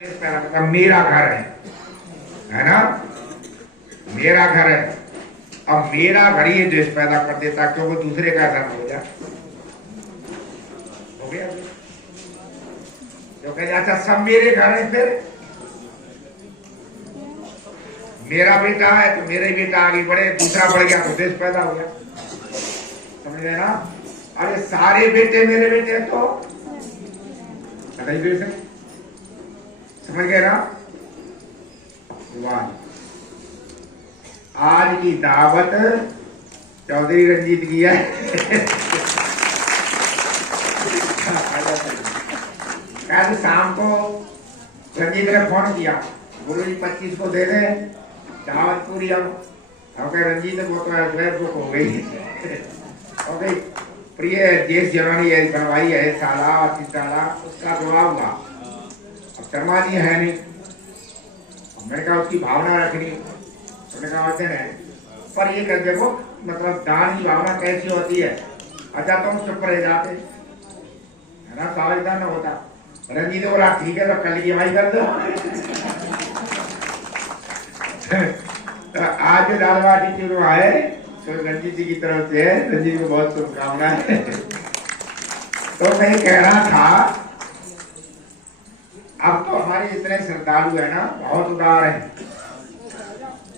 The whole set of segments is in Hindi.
मेरा घर है ना, मेरा घर है। अब मेरा घर ये द्वेष पैदा कर देता क्योंकि दूसरे का घर हो जाए, हो गया जो कह अच्छा सब मेरे घर है। फिर मेरा बेटा है तो मेरे बेटा आगे बढ़े, दूसरा बढ़ गया तो द्वेष पैदा हो गया। समझ गए ना? अरे सारे बेटे मेरे बेटे तो द्वेष है। समझ गए ना? आज की दावत चौधरी रंजीत की है। कल शाम को रंजीत ने फोन किया, गुरु जी 25 को दे दे दावत पूरी। अब रंजीत वो तो बुक हो गई हो गई। प्रिय देश जवानी बनवाई है साला साला, उसका जवाब हुआ। अब शर्मा जी है नहीं, मैंने कहा उसकी भावना रखनी, मैंने कहा वचन है पर ये कर देखो मतलब दान की भावना कैसी होती है। अच्छा तुम चुप रह जाते है ना, सावधान न होता। रंजीत बोला ठीक है तो कल की भाई कर दो। तो आज जो दाल बाटी चूरमा है तो रंजीत जी की तरफ से है, रंजीत को बहुत शुभकामनाएं। तो मैं कह रहा था अब तो हमारे जितने श्रद्धालु है ना बहुत उदार हैं,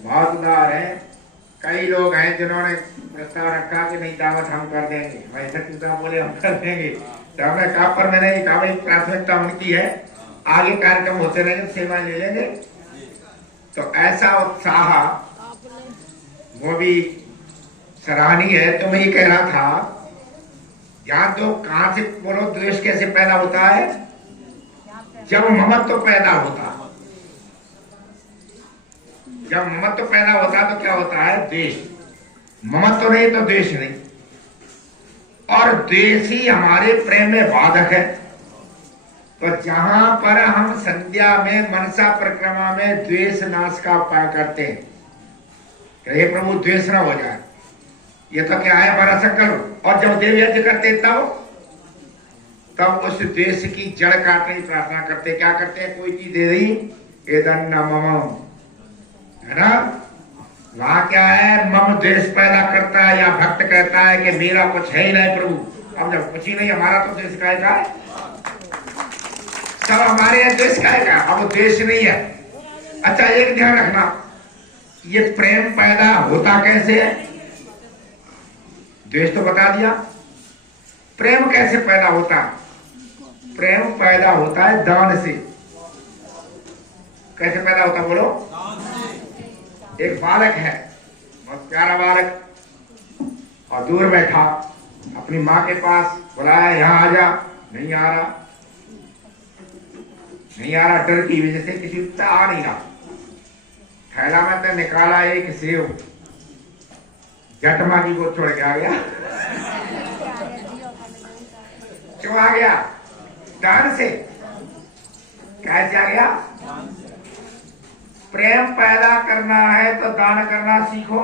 बहुत उदार हैं। कई लोग हैं जिन्होंने प्रस्ताव रखा कि नहीं दावत हम कर देंगे, वैसे टूटा बोले हम कर देंगे। तो हमने कहा पर मैंने कहा भाई प्राथमिकता उनकी है, आगे कार्यक्रम होते रहेंगे, सेवा ले लेंगे। तो ऐसा उत्साह वो भी सराहनीय है। तो मैं ये कह रहा था यहाँ तो कहां से बोलो द्वेष कैसे पैदा होता है? जब ममत्व पैदा होता, जब ममत्व पैदा होता तो क्या होता है? द्वेष। ममत्व नहीं तो द्वेष नहीं, और द्वेष ही हमारे प्रेम में बाधक है। तो जहां पर हम संध्या में मनसा परिक्रमा में द्वेष नाश का उपाय करते हैं, हे प्रभु द्वेष न हो जाए, ये तो क्या है हमारा संकल्प। और जब देव यज्ञ करते तब उस द्वेष की जड़ काटने की प्रार्थना करते। क्या करते हैं? कोई चीज दे दी है ना, वहां क्या है? मम द्वेष पैदा करता है, या भक्त कहता है कि मेरा कुछ है ही नहीं प्रभु। अब जब कुछ ही नहीं हमारा तो द्वेष का है, सब हमारे यहाँ द्वेष का है। अब द्वेष नहीं है। अच्छा एक ध्यान रखना, ये प्रेम पैदा होता कैसे है? द्वेष तो बता दिया, प्रेम कैसे पैदा होता है? प्रेम पैदा होता है दान से। कैसे पैदा होता बोलो? एक बालक है, बहुत प्यारा बालक, और दूर बैठा अपनी माँ के पास, बुलाया यहाँ आ जा, नहीं आ रहा, नहीं आ रहा, डर की वजह से किसी उत्तर आ नहीं रहा। थैला में तो निकाला एक सेव, जटमा की को छोड़ के आ गया। क्यों आ गया? दान से। कैसे आ गया? प्रेम पैदा करना है तो दान करना सीखो।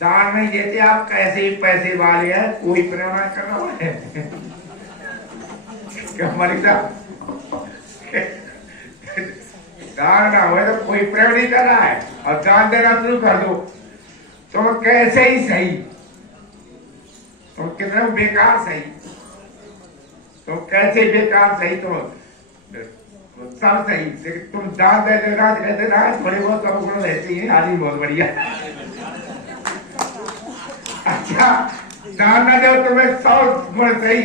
दान नहीं देते आप, कैसे ही पैसे वाले हैं, कोई प्रेम नहीं कर रहा है। दान ना हो तो कोई प्रेम नहीं कर रहा है, और दान देना शुरू कर दो तो कैसे ही सही, तुम कितने बेकार सही, तो कैसे बेकार सही, तो सब सही। तुम दान दे देना थोड़े बहुत कम गुण रहती है, आदमी बहुत बढ़िया। अच्छा दान न दो तुम्हें 100 गुण सही,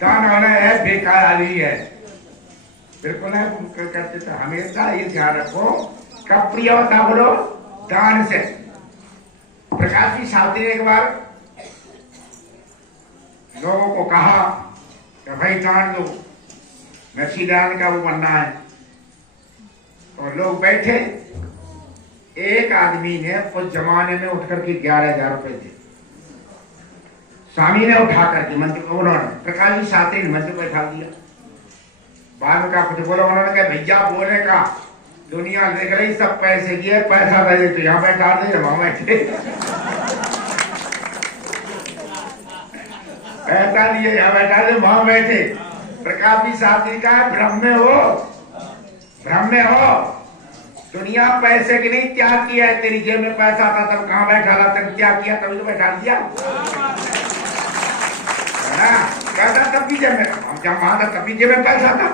दान होना है बेकार आदमी है, बिल्कुल है। करते तो हमेशा ये ध्यान रखो, कब प्रिय होता बोलो? दान से। प्रकाश की शादी ने एक बार लोगों को कहा कि भाई दान दो, नक्शीदान का वो बनना है। और लोग बैठे, एक आदमी ने उस जमाने में उठ करके 11,000 रुपए दिए। स्वामी ने उठा करके मंत्र, उन्होंने प्रकाश जी शास्त्री ने मंत्र को बैठा दिया। बाद का कुछ बोला, उन्होंने कहा भैया बोले का दुनिया देख रही, सब पैसे दिए, पैसा दे दे तो यहाँ बैठा दे, वहां बैठे। पैसा लिए यहाँ बैठा दे, वहां बैठे। प्रकाश जी साहब जी का भ्रम में हो, भ्रम में हो। दुनिया पैसे की नहीं त्याग किया है। तेरी जेब में पैसा था तब कहां बैठा था, तब त्याग किया तभी तो बैठा दिया है ना। पैसा तब भी जेब में, हम जब वहां था तभी जेब में पैसा था।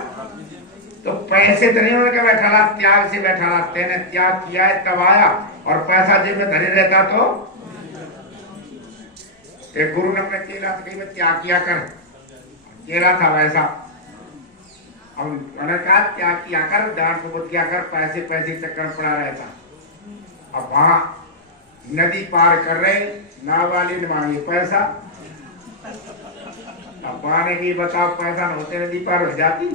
तो पैसे तो नहीं होने बैठा रहा, त्याग से बैठा रहा। तेने त्याग किया है तब आया, और पैसा जेब में धरे रहता तो। एक गुरु ने अपने चेला से कही मैं त्याग किया कर, चेला था वैसा। अब उन्होंने कहा त्याग किया कर, दान को किया कर, पैसे पैसे चक्कर पड़ा रहता। अब वहां नदी पार कर रहे, नाव वाले ने मांगी पैसा। अब पाने की बताओ, पैसा न होते नदी पार हो जाती।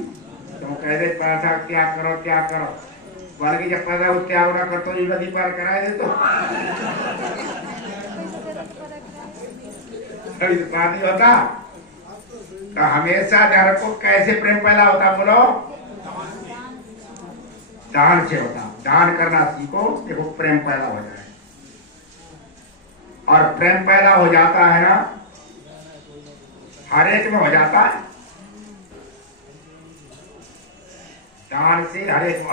तो कह दे पैसा त्याग करो त्याग करो, बल्कि जब पैसा वो त्याग ना करते तो नदी पार करा दे तो बात नहीं होता। तो हमेशा डर को कैसे प्रेम पैदा होता बोलो? दान से होता। दान करना सीखो, देखो प्रेम पैदा हो जाए। और प्रेम पैदा हो जाता है ना, हर एक में हो जाता है। दान से हर एक